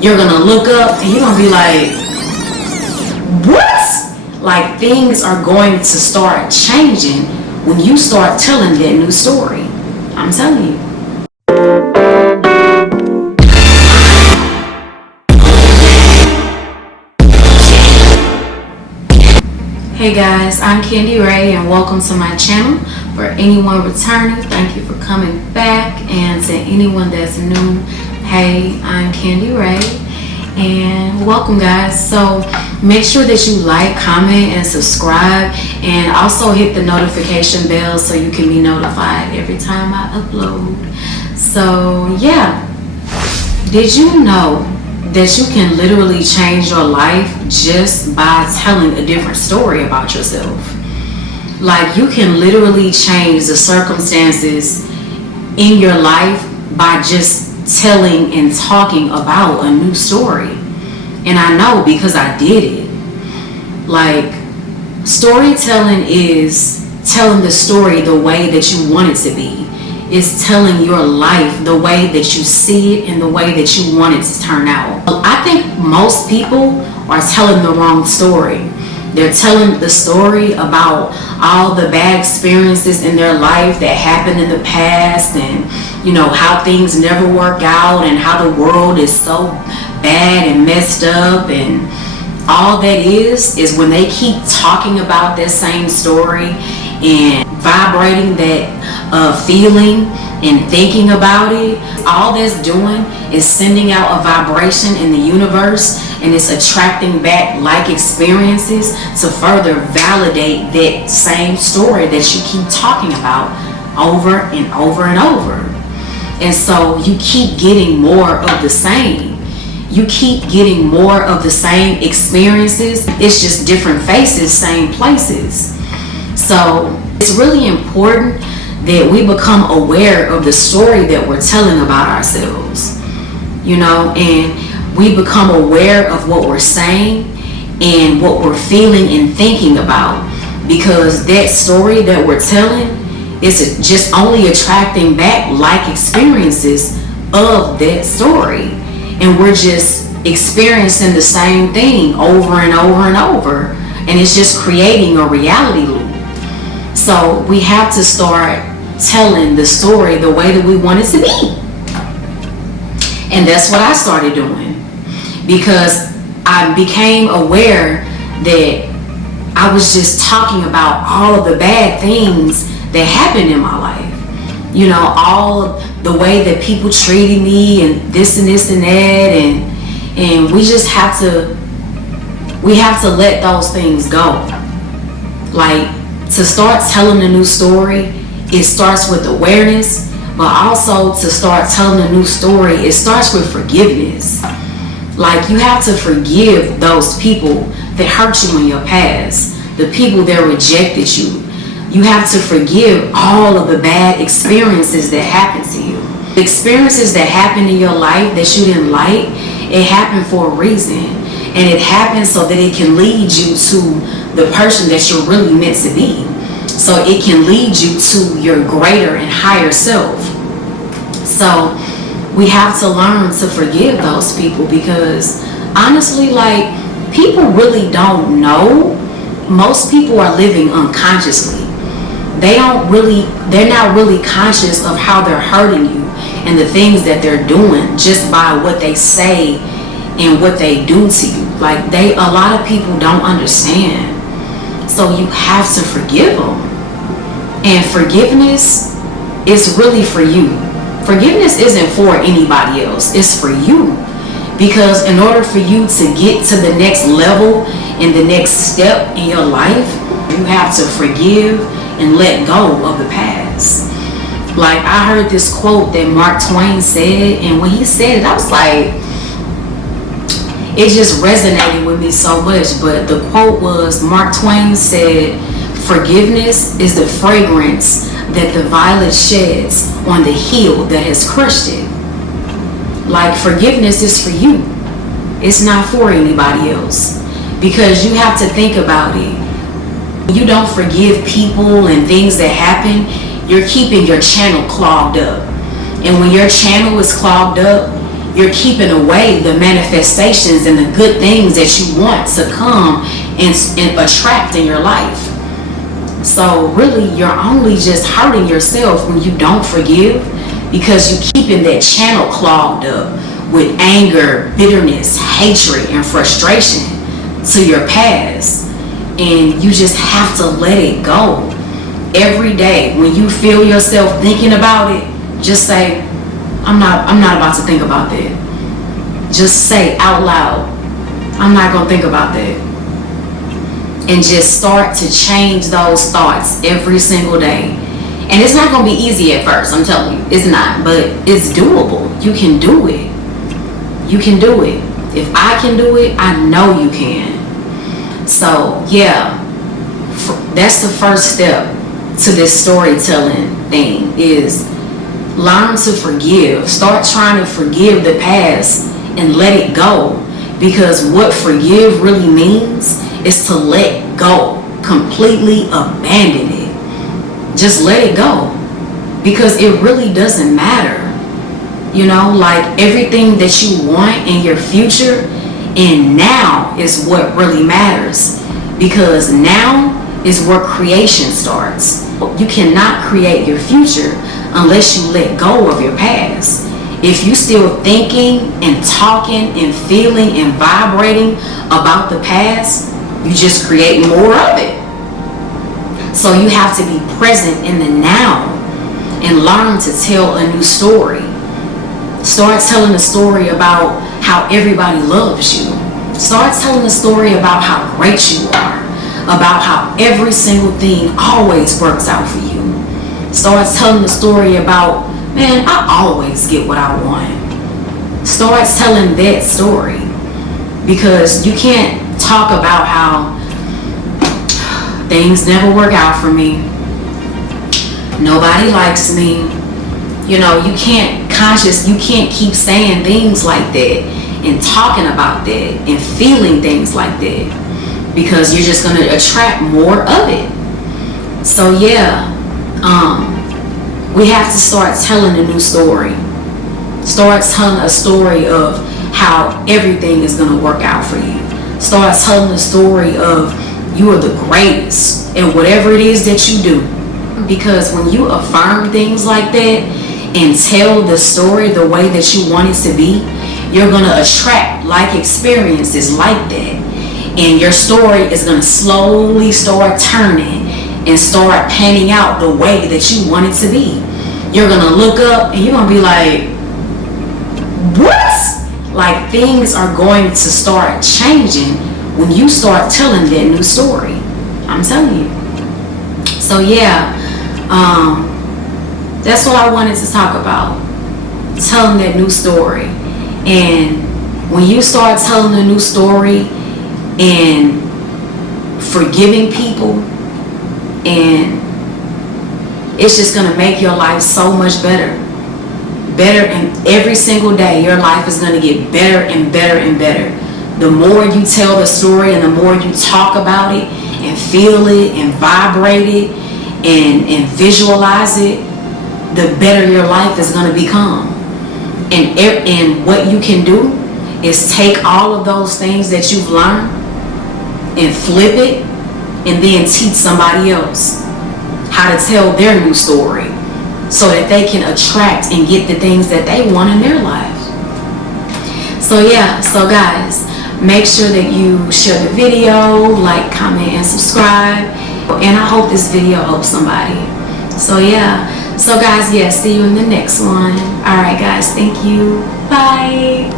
you're gonna look up and you're gonna be like, what? Like, things are going to start changing when you start telling that new story. I'm telling you. Hey guys, I'm Khandi Ray and welcome to my channel. For anyone returning, thank you for coming back, and to anyone that's new, hey, I'm Khandi Ray and welcome guys. So make sure that you like, comment, and subscribe, and also hit the notification bell so you can be notified every time I upload. So yeah, did you know that you can literally change your life just by telling a different story about yourself? Like, you can literally change the circumstances in your life by just telling and talking about a new story. And I know because I did it. Like, storytelling is telling the story the way that you want it to be. It's telling your life the way that you see it and the way that you want it to turn out. I think most people are telling the wrong story. They're telling the story about all the bad experiences in their life that happened in the past, and you know, how things never work out and how the world is so bad and messed up. And all that is when they keep talking about that same story and vibrating that feeling and thinking about it, all that's doing is sending out a vibration in the universe, and it's attracting back like experiences to further validate that same story that you keep talking about over and over and over. And so you keep getting more of the same. You keep getting more of the same experiences. It's just different faces, same places. So it's really important that we become aware of the story that we're telling about ourselves, you know, and we become aware of what we're saying and what we're feeling and thinking about, because that story that we're telling is just only attracting back like experiences of that story, and we're just experiencing the same thing over and over and over, and it's just creating a reality loop. So we have to start telling the story the way that we want it to be. And that's what I started doing, because I became aware that I was just talking about all of the bad things that happened in my life. You know, all of the way that people treated me and this and this and that, and we just have to let those things go. Like, to start telling a new story, it starts with awareness, but also to start telling a new story, it starts with forgiveness. Like, you have to forgive those people that hurt you in your past, the people that rejected you. You have to forgive all of the bad experiences that happened to you. The experiences that happened in your life that you didn't like, it happened for a reason. And it happened so that it can lead you to the person that you're really meant to be. So it can lead you to your greater and higher self. So we have to learn to forgive those people, because honestly, like, people really don't know. Most people are living unconsciously. They're not really conscious of how they're hurting you and the things that they're doing just by what they say and what they do to you. Like, a lot of people don't understand. So you have to forgive them. And forgiveness is really for you. Forgiveness isn't for anybody else. It's for you. Because in order for you to get to the next level and the next step in your life, you have to forgive and let go of the past. Like, I heard this quote that Mark Twain said, and when he said it, I was like, it just resonated with me so much. But the quote was, Mark Twain said, "Forgiveness is the fragrance that the violet sheds on the heel that has crushed it." Like, forgiveness is for you. It's not for anybody else. Because you have to think about it. When you don't forgive people and things that happen, you're keeping your channel clogged up. And when your channel is clogged up, you're keeping away the manifestations and the good things that you want to come and attract in your life. So really, you're only just hurting yourself when you don't forgive, because you're keeping that channel clogged up with anger, bitterness, hatred, and frustration to your past. And you just have to let it go. Every day when you feel yourself thinking about it, just say, I'm not about to think about that. Just say out loud, I'm not gonna think about that. And just start to change those thoughts every single day. And it's not gonna be easy at first, I'm telling you, it's not, but it's doable. You can do it. You can do it. If I can do it, I know you can. So yeah, that's the first step to this storytelling thing, is learn to forgive. Start trying to forgive the past and let it go. Because what forgive really means is to let go, completely abandon it. Just let it go, because it really doesn't matter. You know, like everything that you want in your future and now is what really matters, because now is where creation starts. You cannot create your future unless you let go of your past. If you still thinking and talking and feeling and vibrating about the past, you just create more of it. So you have to be present in the now and learn to tell a new story. Start telling a story about how everybody loves you. Start telling a story about how great you are, about how every single thing always works out for you. Start telling the story about, man, I always get what I want. Start telling that story, because you can't talk about how things never work out for me, nobody likes me. You know, you can't keep saying things like that and talking about that and feeling things like that, because you're just going to attract more of it. So yeah, we have to start telling a new story. Start telling a story of how everything is going to work out for you. Start telling the story of you are the greatest in whatever it is that you do. Because when you affirm things like that and tell the story the way that you want it to be, you're going to attract like experiences like that. And your story is going to slowly start turning and start panning out the way that you want it to be. You're going to look up and you're going to be like, what? Like, things are going to start changing when you start telling that new story. I'm telling you. So yeah, that's what I wanted to talk about. Telling that new story. And when you start telling a new story and forgiving people, and it's just going to make your life so much better. And every single day your life is going to get better and better and better. The more you tell the story and the more you talk about it and feel it and vibrate it and visualize it, the better your life is going to become. And what you can do is take all of those things that you've learned and flip it, and then teach somebody else how to tell their new story, so that they can attract and get the things that they want in their lives. So yeah, so guys, make sure that you share the video, like, comment, and subscribe. And I hope this video helps somebody. So yeah, so guys, yeah, see you in the next one. Alright guys, thank you. Bye.